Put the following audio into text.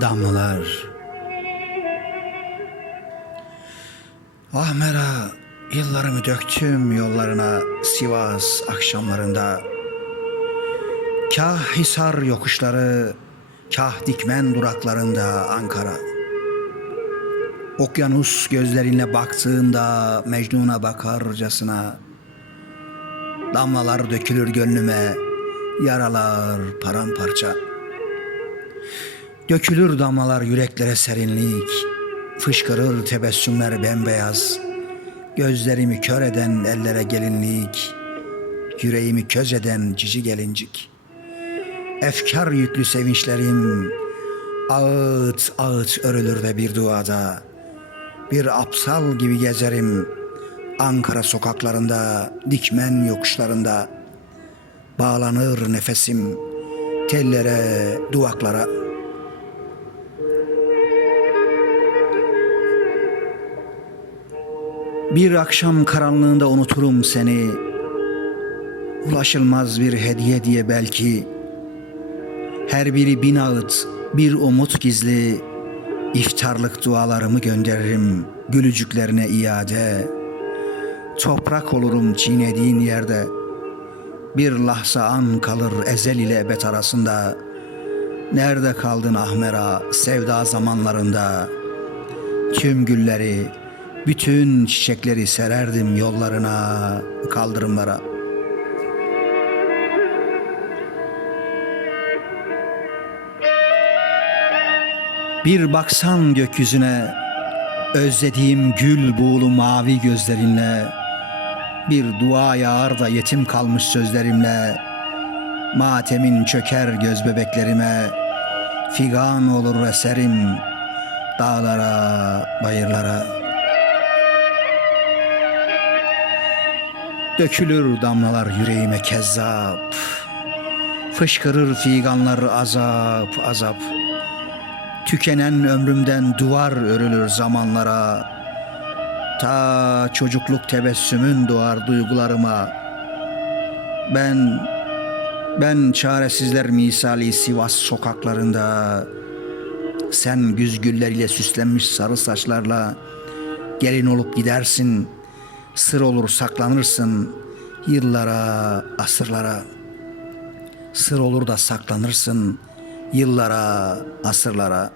damlalar. Ahmera yıllarımı döktüm yollarına Sivas akşamlarında. Kah Hisar yokuşları, kah Dikmen duraklarında Ankara. Okyanus gözlerinle baktığında Mecnun'a bakarcasına Damlalar dökülür gönlüme, yaralar paramparça. Dökülür damlalar yüreklere serinlik, fışkırır tebessümler bembeyaz. Gözlerimi kör eden ellere gelinlik, yüreğimi köz eden cici gelincik. Efkar yüklü sevinçlerim ağıt ağıt örülür ve bir duada. Bir apsal gibi gezerim Ankara sokaklarında, dikmen yokuşlarında. Bağlanır nefesim tellere, duvaklara. Bir akşam karanlığında unuturum seni. Ulaşılmaz bir hediye diye belki. Her biri bin ağıt, bir umut gizli. İftarlık dualarımı gönderirim gülücüklerine iade. Toprak olurum çiğnediğin yerde. Bir lahza an kalır ezel ile ebed arasında. Nerede kaldın Ahmera sevda zamanlarında? Tüm gülleri, bütün çiçekleri sererdim yollarına, kaldırımlara. Bir baksan gökyüzüne, özlediğim gül buğulu mavi gözlerinle, bir dua yağar da yetim kalmış sözlerimle, matemin çöker göz bebeklerime, figan olur eserim dağlara, bayırlara. Dökülür damlalar yüreğime kezzap, fışkırır figanlar azap azap. Tükenen ömrümden duvar örülür zamanlara. Ta çocukluk tebessümün doğar duygularıma. Ben ben çaresizler misali Sivas sokaklarında sen güz gülleriyle süslenmiş sarı saçlarla gelin olup gidersin. Sır olur saklanırsın yıllara, asırlara. Sır olur da saklanırsın yıllara, asırlara.